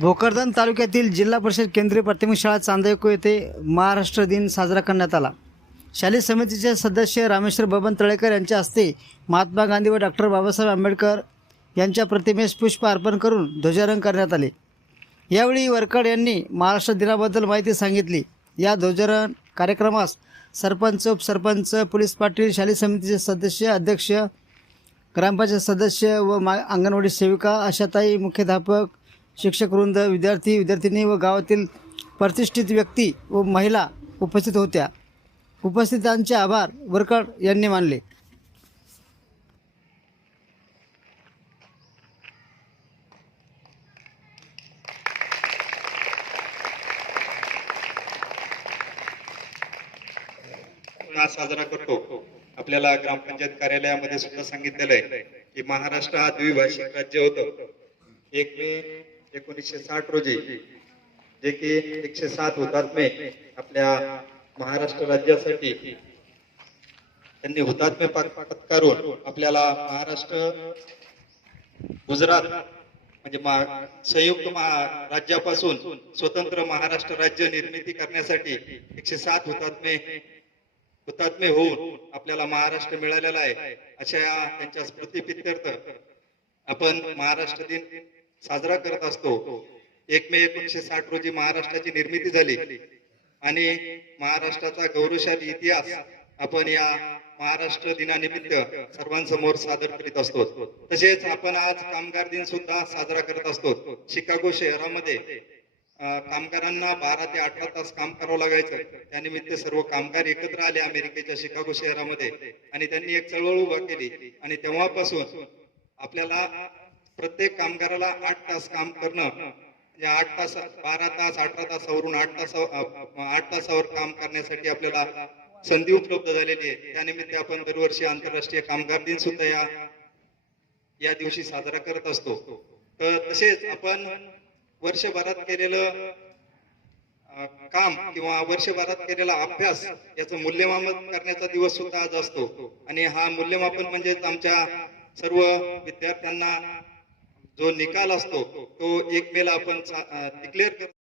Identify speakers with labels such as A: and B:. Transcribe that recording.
A: भोकरदन तालुक्यातील जिल्हा परिषद केंद्रीय प्राथमिक शाळा चांदयको येथे महाराष्ट्र दिन साजरा करण्यात आला. शालेय समितीचे सदस्य रामेश्वर बबन तळेकर यांच्या हस्ते महात्मा गांधी व डॉक्टर बाबासाहेब आंबेडकर यांच्या प्रतिमेस पुष्प अर्पण करून ध्वजारोहण करण्यात आले. यावेळी वरकड यांनी महाराष्ट्र दिनाबद्दल माहिती सांगितली. या ध्वजारोहण कार्यक्रमास सरपंच उपसरपंच पोलीस पाटील शालेय समितीचे सदस्य अध्यक्ष ग्रामपंचायत सदस्य व मा अंगणवाडी सेविका आशाताई मुख्याध्यापक शिक्षक वृंद विद्यार्थी विद्यार्थिनी व गावातील प्रतिष्ठित व्यक्ती व महिला उपस्थित होत्या. उपस्थितांचे आभार वरकड यांनी मानले.
B: हा साजरा करतो. आपल्याला ग्रामपंचायत कार्यालयामध्ये सुद्धा सांगितलेलं आहे की महाराष्ट्र हा द्विभाषिक राज्य होतं. एक मे एकोणीसशे साठ रोजी जे की एकशे सात हुतात्मे आपल्या महाराष्ट्र राज्यासाठी त्यांनी हुतात्मे पत- पत्कारून आपल्याला महाराष्ट्र गुजरात म्हणजे संयुक्त राज्यापासून स्वतंत्र महाराष्ट्र राज्य निर्मिती करण्यासाठी एकशे सात हुतात्मे हुतात्मे होऊन आपल्याला महाराष्ट्र मिळालेला आहे. अशा या त्यांच्या स्मृतीप्रित्यर्थ आपण महाराष्ट्र दिन साजरा करत असतो. एक मे एकोणीशे साठ रोजी महाराष्ट्राची निर्मिती झाली. आणि महाराष्ट्राचा गौरवशाली इतिहास आपण या महाराष्ट्र दिनानिमित्त सर्वांसमोर सादर करीत असतो. तसेच आपण आज कामगार दिन सुद्धा साजरा करत असतो. शिकागो शहरामध्ये कामगारांना बारा ते अठरा तास काम करावं लागायचं. त्यानिमित्त सर्व कामगार एकत्र आले अमेरिकेच्या शिकागो शहरामध्ये. आणि त्यांनी एक चळवळ उभा केली. आणि तेव्हापासून आपल्याला प्रत्येक कामगाराला आठ तास काम करणं या आठ तास बारा तास अठरा तासावरून आठ तास आठ तासावर काम करण्यासाठी आपल्याला संधी उपलब्ध झालेली आहे. त्यानिमित्त आपण दरवर्षी आंतरराष्ट्रीय कामगार दिन सुद्धा या या दिवशी साजरा करत असतो. तर तसेच आपण वर्षभरात केलेलं काम किंवा वर्षभरात केलेला अभ्यास याचं मूल्यमापन करण्याचा दिवस सुद्धा आज असतो. आणि हा मूल्यमापन म्हणजेच आमच्या सर्व विद्यार्थ्यांना जो निकाल असतो तो एक मेला आपण डिक्लेअर करतो.